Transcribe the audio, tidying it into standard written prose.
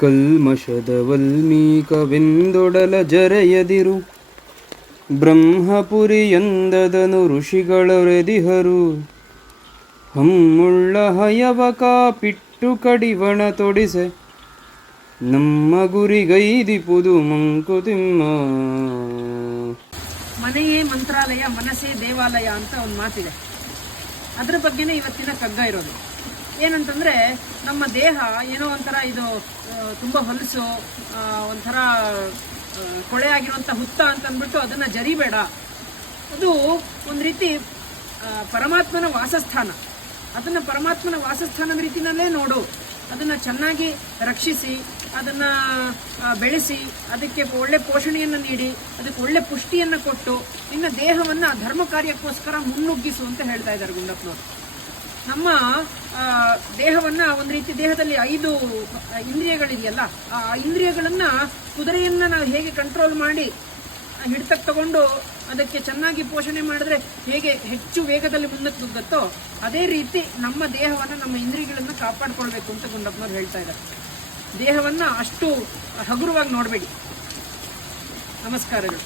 ಕಲ್ಮಷದ ವಲ್ಮೀಕವೆಂದೊಡಲ ಜರೆಯದಿರು ಬ್ರಹ್ಮಪುರಿಯಂದದನು ಋಷಿಗಳೊರೆದಿಹರು. ಹಮ್ಮುಳ್ಳ ಹಯವ ಕಾಪಿಟ್ಟು ಕಡಿವಣ ತೊಡಿಸೆ ನಮ್ಮ ಗುರಿಗೈದಿಪುದು ಮಂಕುತಿಮ್ಮ. ಮನೆಯೇ ಮಂತ್ರಾಲಯ, ಮನಸ್ಸೇ ದೇವಾಲಯ ಅಂತ ಒಂದು ಮಾತಿದೆ. ಅದ್ರ ಬಗ್ಗೆನೇ ಇವತ್ತಿನ ಕಗ್ಗ ಇರೋದು. ಏನಂತಂದರೆ, ನಮ್ಮ ದೇಹ ಏನೋ ಒಂಥರ ಇದು ತುಂಬ ಹೊಲಸು, ಒಂಥರ ಕೊಳೆ ಆಗಿರುವಂಥ ಹುತ್ತ ಅಂತಂದ್ಬಿಟ್ಟು ಅದನ್ನು ಜರಿಬೇಡ. ಅದು ಒಂದು ರೀತಿ ಪರಮಾತ್ಮನ ವಾಸಸ್ಥಾನ. ಅದನ್ನು ಪರಮಾತ್ಮನ ವಾಸಸ್ಥಾನದ ರೀತಿಯಲ್ಲೇ ನೋಡು. ಅದನ್ನು ಚೆನ್ನಾಗಿ ರಕ್ಷಿಸಿ, ಅದನ್ನು ಬೆಳೆಸಿ, ಅದಕ್ಕೆ ಒಳ್ಳೆ ಪೋಷಣೆಯನ್ನು ನೀಡಿ, ಅದಕ್ಕೆ ಒಳ್ಳೆ ಪುಷ್ಟಿಯನ್ನು ಕೊಟ್ಟು ನಿನ್ನ ದೇಹವನ್ನು ಧರ್ಮ ಕಾರ್ಯಕ್ಕೋಸ್ಕರ ಮುನ್ನುಗ್ಗಿಸು ಅಂತ ಹೇಳ್ತಾ ಇದ್ದಾರೆ ಗುಂಡಪ್ಪನವರು. ನಮ್ಮ ದೇಹವನ್ನು ಒಂದು ರೀತಿ ದೇಹದಲ್ಲಿ 5 ಇಂದ್ರಿಯಗಳಿದೆಯಲ್ಲ, ಆ ಇಂದ್ರಿಯಗಳನ್ನು ಕುದುರೆಯನ್ನು ನಾವು ಹೇಗೆ ಕಂಟ್ರೋಲ್ ಮಾಡಿ ಹಿಡಿತಕ್ಕೆ ತಗೊಂಡು ಅದಕ್ಕೆ ಚೆನ್ನಾಗಿ ಪೋಷಣೆ ಮಾಡಿದ್ರೆ ಹೇಗೆ ಹೆಚ್ಚು ವೇಗದಲ್ಲಿ ಮುಂದಕ್ಕೆ ನುಗ್ಗುತ್ತೋ, ಅದೇ ರೀತಿ ನಮ್ಮ ದೇಹವನ್ನು, ನಮ್ಮ ಇಂದ್ರಿಯಗಳನ್ನು ಕಾಪಾಡಿಕೊಳ್ಬೇಕು ಅಂತ ಗುಂಡಪ್ಪನವ್ರು ಹೇಳ್ತಾ ಇದ್ದಾರೆ. ದೇಹವನ್ನು ಅಷ್ಟು ಹಗುರವಾಗಿ ನೋಡಬೇಡಿ. ನಮಸ್ಕಾರಗಳು.